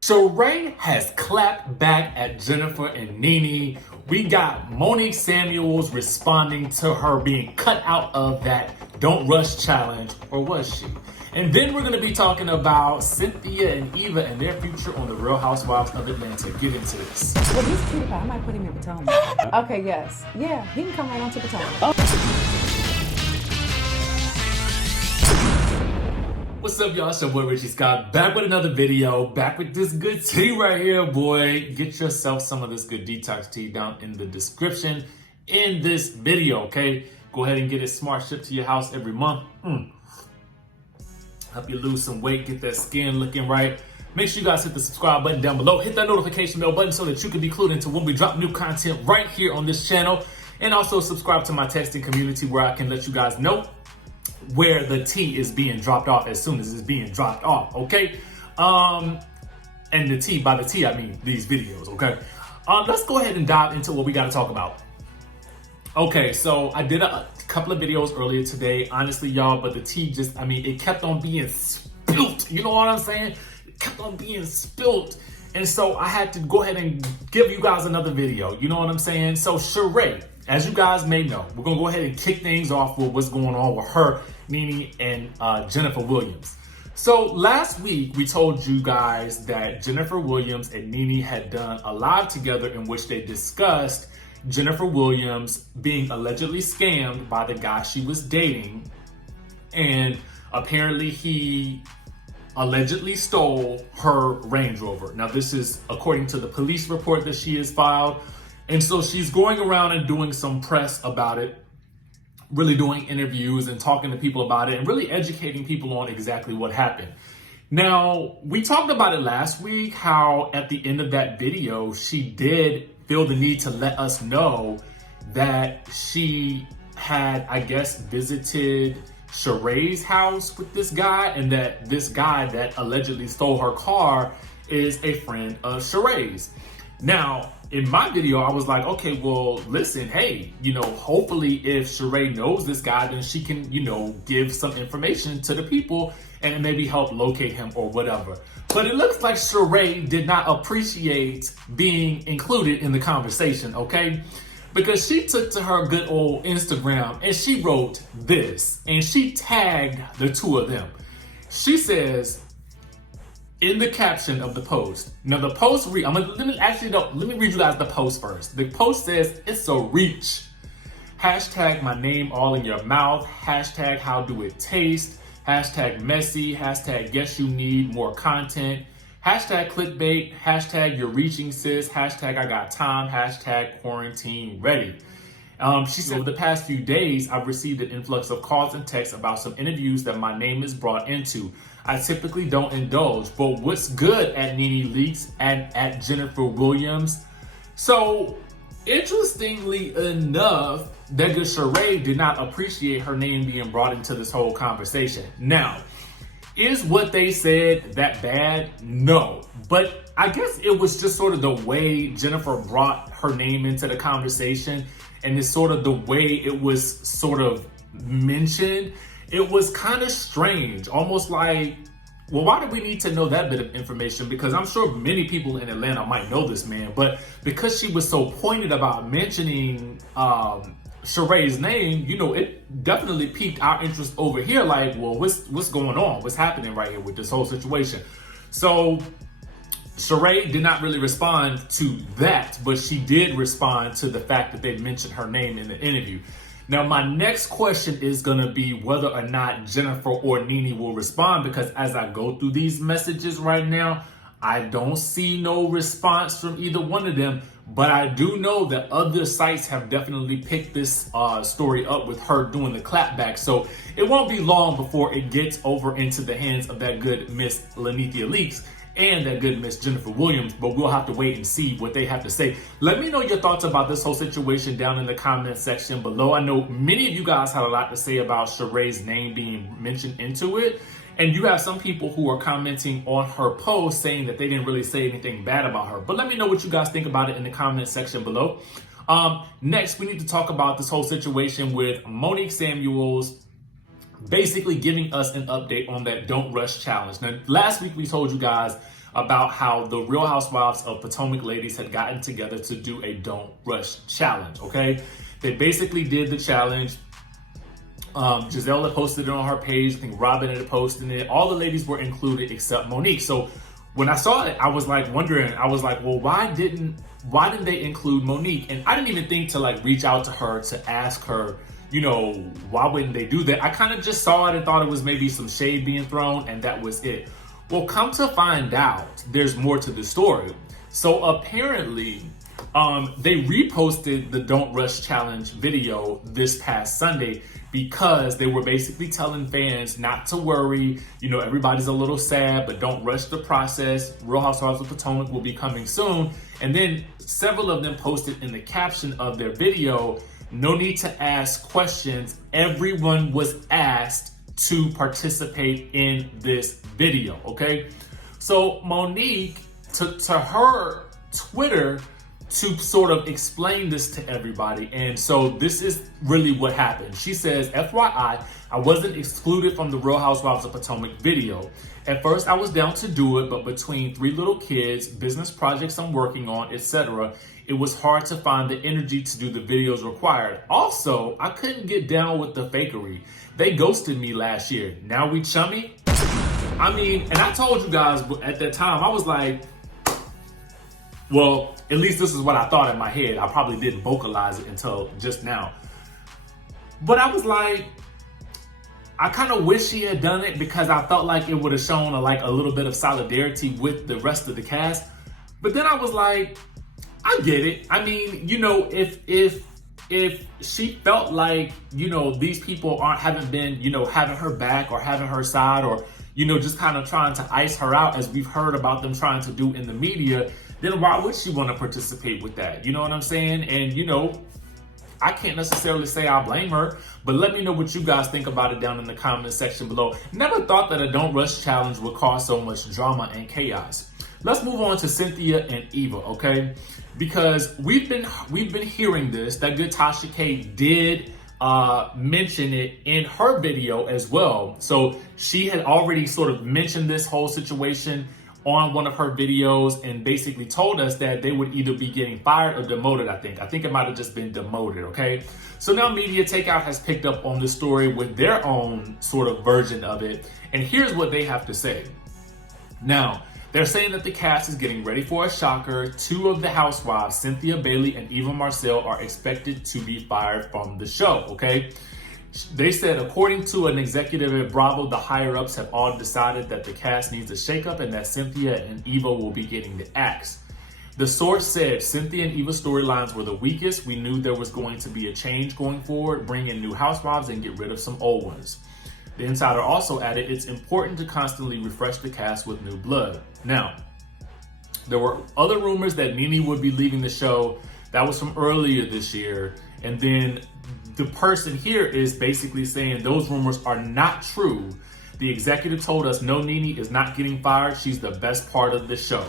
SHEREE has clapped back at Jennifer and Nene. We got Monique Samuels responding to her being cut out of that Don't Rush challenge, or was she? And then we're going to be talking about Cynthia and Eva and their future on the Real Housewives of Atlanta. Get into this. Well, he's cute. I might put him in Potomac. Okay, yes. Yeah, he can come right on to Potomac. What's up, y'all? It's your boy Richie Scott, back with another video, back with this good tea right here, boy. Get yourself some of this good detox tea down in the description in this video, okay? Go ahead and get it smart shipped to your house every month. Help you lose some weight, get that skin looking right. Make sure you guys hit the subscribe button down below. Hit that notification bell button so that you can be clued into when we drop new content right here on this channel. And also subscribe to my texting community where I can let you guys know where the tea is being dropped off as soon as it's being dropped off, okay? And the tea, by the tea, I mean these videos, okay? Let's go ahead and dive into what we got to talk about. Okay, so I did a couple of videos earlier today, honestly, y'all, but the tea just, I mean, it kept on being spilt. You know what I'm saying? It kept on being spilt. And so I had to go ahead and give you guys another video. You know what I'm saying? So SHEREE, as you guys may know, we're going to go ahead and kick things off with what's going on with her, Nene, and Jennifer Williams. So last week, we told you guys that Jennifer Williams and Nene had done a live together in which they discussed Jennifer Williams being allegedly scammed by the guy she was dating. And apparently he allegedly stole her Range Rover. Now, this is according to the police report that she has filed. And so she's going around and doing some press about it, really doing interviews and talking to people about it and really educating people on exactly what happened. Now, we talked about it last week, how at the end of that video, she did feel the need to let us know that she had, I guess, visited SHEREE's house with this guy, and that this guy that allegedly stole her car is a friend of SHEREE's. Now, in my video, I was like, okay, well, listen, hey, you know, hopefully if SHEREE knows this guy, then she can, you know, give some information to the people and maybe help locate him or whatever. But it looks like SHEREE did not appreciate being included in the conversation, okay? Because she took to her good old Instagram and she wrote this, and she tagged the two of them. She says, in the caption of the post, now the post, let me read you guys the post first. The post says, it's a reach. Hashtag my name all in your mouth. Hashtag how do it taste. Hashtag messy. Hashtag guess you need more content. Hashtag clickbait. Hashtag you're reaching sis. Hashtag I got time. Hashtag quarantine ready. She said, over the past few days, I've received an influx of calls and texts about some interviews that my name is brought into. I typically don't indulge, but what's good at Nene Leakes and at Jennifer Williams? So, interestingly enough, that SHEREE did not appreciate her name being brought into this whole conversation. Now, is what they said that bad? No. But I guess it was just sort of the way Jennifer brought her name into the conversation, and it's sort of the way it was sort of mentioned. It was kind of strange, almost like, well, why do we need to know that bit of information? Because I'm sure many people in Atlanta might know this man, but because she was so pointed about mentioning SHEREE's name, you know, it definitely piqued our interest over here. Like, well, what's going on? What's happening right here with this whole situation? So SHEREE did not really respond to that, but she did respond to the fact that they mentioned her name in the interview. Now, my next question is going to be whether or not Jennifer or Nene will respond, because as I go through these messages right now, I don't see no response from either one of them. But I do know that other sites have definitely picked this story up with her doing the clapback. So it won't be long before it gets over into the hands of that good Miss Leakes and that good Miss Jennifer Williams, but we'll have to wait and see what they have to say. Let me know your thoughts about this whole situation down in the comment section below. I know many of you guys had a lot to say about SHEREE's name being mentioned into it, and you have some people who are commenting on her post saying that they didn't really say anything bad about her. But let me know what you guys think about it in the comment section below. Next, we need to talk about this whole situation with Monique Samuels basically giving us an update on that Don't Rush challenge. Now, last week we told you guys about how the Real Housewives of Potomac ladies had gotten together to do a Don't Rush challenge, okay? They basically did the challenge. Giselle had posted it on her page. I think Robin had posted it. All the ladies were included except Monique. So when I saw it, I was like wondering, well, why didn't they include Monique? And I didn't even think to like reach out to her to ask her, you know, why wouldn't they do that? I kind of just saw it and thought it was maybe some shade being thrown, and that was it. Well, come to find out, there's more to the story. So apparently, they reposted the Don't Rush Challenge video this past Sunday because they were basically telling fans not to worry. You know, everybody's a little sad, but don't rush the process. Real Housewives of Potomac will be coming soon. And then several of them posted in the caption of their video, no need to ask questions. Everyone was asked to participate in this video, okay? So Monique took to her Twitter to sort of explain this to everybody. And so this is really what happened. She says, FYI, I wasn't excluded from the Real Housewives of Potomac video. At first I was down to do it, but between 3 little kids, business projects I'm working on, etc., it was hard to find the energy to do the videos required. Also, I couldn't get down with the fakery. They ghosted me last year. Now we chummy? I mean, and I told you guys at that time, I was like, well, at least this is what I thought in my head. I probably didn't vocalize it until just now. But I was like, I kind of wish she had done it because I felt like it would have shown a little bit of solidarity with the rest of the cast. But then I was like, I get it. I mean, you know, if she felt like, you know, these people haven't been, you know, having her back or having her side, or, you know, just kind of trying to ice her out, as we've heard about them trying to do in the media, then why would she want to participate with that? You know what I'm saying? And, you know, I can't necessarily say I blame her, but let me know what you guys think about it down in the comment section below. Never thought that a Don't Rush challenge would cause so much drama and chaos. Let's move on to Cynthia and Eva, okay? Because we've been hearing this, that good Tasha K did mention it in her video as well. So she had already sort of mentioned this whole situation on one of her videos and basically told us that they would either be getting fired or demoted, I think it might have just been demoted, okay? So now Media Takeout has picked up on this story with their own sort of version of it, and here's what they have to say. Now, they're saying that the cast is getting ready for a shocker. 2 of the housewives, Cynthia Bailey and Eva Marcel, are expected to be fired from the show, okay? They said, according to an executive at Bravo, the higher-ups have all decided that the cast needs a shakeup and that Cynthia and Eva will be getting the axe. The source said Cynthia and Eva's storylines were the weakest. We knew there was going to be a change going forward, bring in new housewives and get rid of some old ones. The insider also added, it's important to constantly refresh the cast with new blood. Now, there were other rumors that Nene would be leaving the show. That was from earlier this year. And then the person here is basically saying those rumors are not true. The executive told us, no, Nene is not getting fired. She's the best part of the show.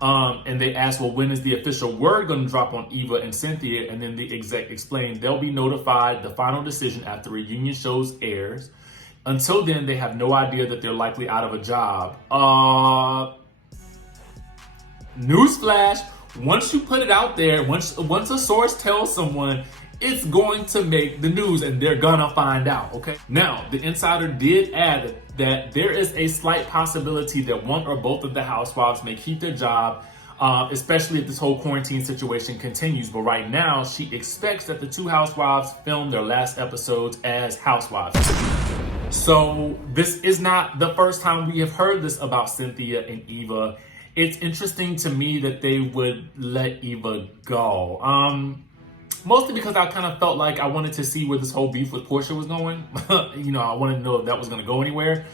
And they asked, well, when is the official word going to drop on Eva and Cynthia? And then the exec explained they'll be notified the final decision after reunion shows airs. Until then, they have no idea that they're likely out of a job. Newsflash, once you put it out there, once a source tells someone, it's going to make the news and they're gonna find out, okay? Now, the insider did add that there is a slight possibility that one or both of the housewives may keep their job, especially if this whole quarantine situation continues. But right now, she expects that the 2 housewives film their last episodes as housewives. So this is not the first time we have heard this about Cynthia and Eva. It's interesting to me that they would let Eva go. Mostly because I kind of felt like I wanted to see where this whole beef with Porsha was going. You know, I wanted to know if that was going to go anywhere.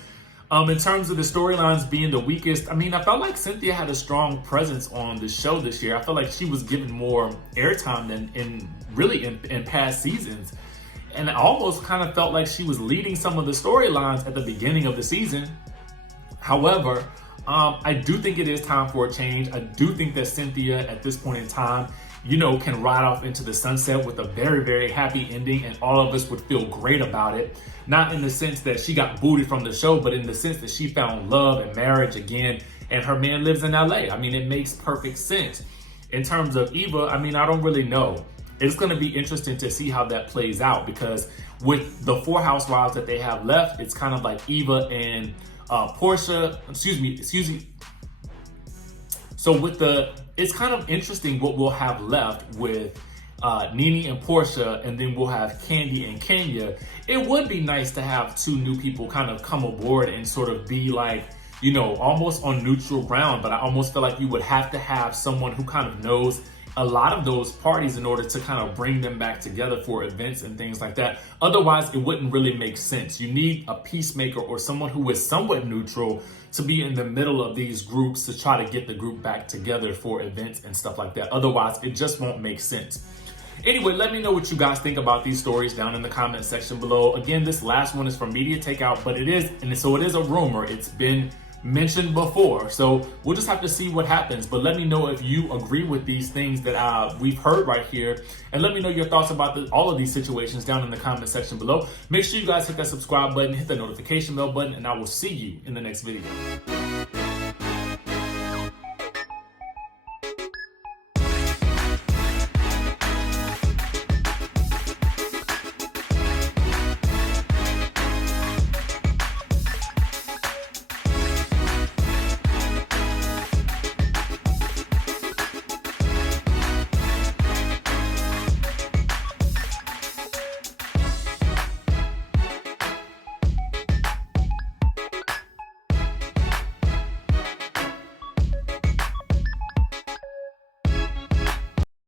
In terms of the storylines being the weakest, I mean, I felt like Cynthia had a strong presence on the show this year. I felt like she was given more airtime than in past seasons. And I almost kind of felt like she was leading some of the storylines at the beginning of the season. However, I do think it is time for a change. I do think that Cynthia at this point in time, you know, can ride off into the sunset with a very, very happy ending, and all of us would feel great about it. Not in the sense that she got booted from the show, but in the sense that she found love and marriage again and her man lives in LA. I mean, it makes perfect sense. In terms of Eva, I mean, I don't really know. It's going to be interesting to see how that plays out, because with the 4 housewives that they have left, it's kind of like Eva and Porsha, excuse me. So it's kind of interesting what we'll have left with Nene and Porsha, and then we'll have Kandi and Kenya. It would be nice to have 2 new people kind of come aboard and sort of be like, you know, almost on neutral ground, but I almost feel like you would have to have someone who kind of knows a lot of those parties in order to kind of bring them back together for events and things like that. Otherwise, it wouldn't really make sense. You need a peacemaker or someone who is somewhat neutral to be in the middle of these groups to try to get the group back together for events and stuff like that. Otherwise, it just won't make sense. Anyway, let me know what you guys think about these stories down in the comment section below. Again, this last one is from Media Takeout, but it is a rumor. It's been mentioned before, so we'll just have to see what happens. But let me know if you agree with these things that we've heard right here, and let me know your thoughts about all of these situations down in the comment section below. Make sure you guys hit that subscribe button, hit the notification bell button, and I will see you in the next video.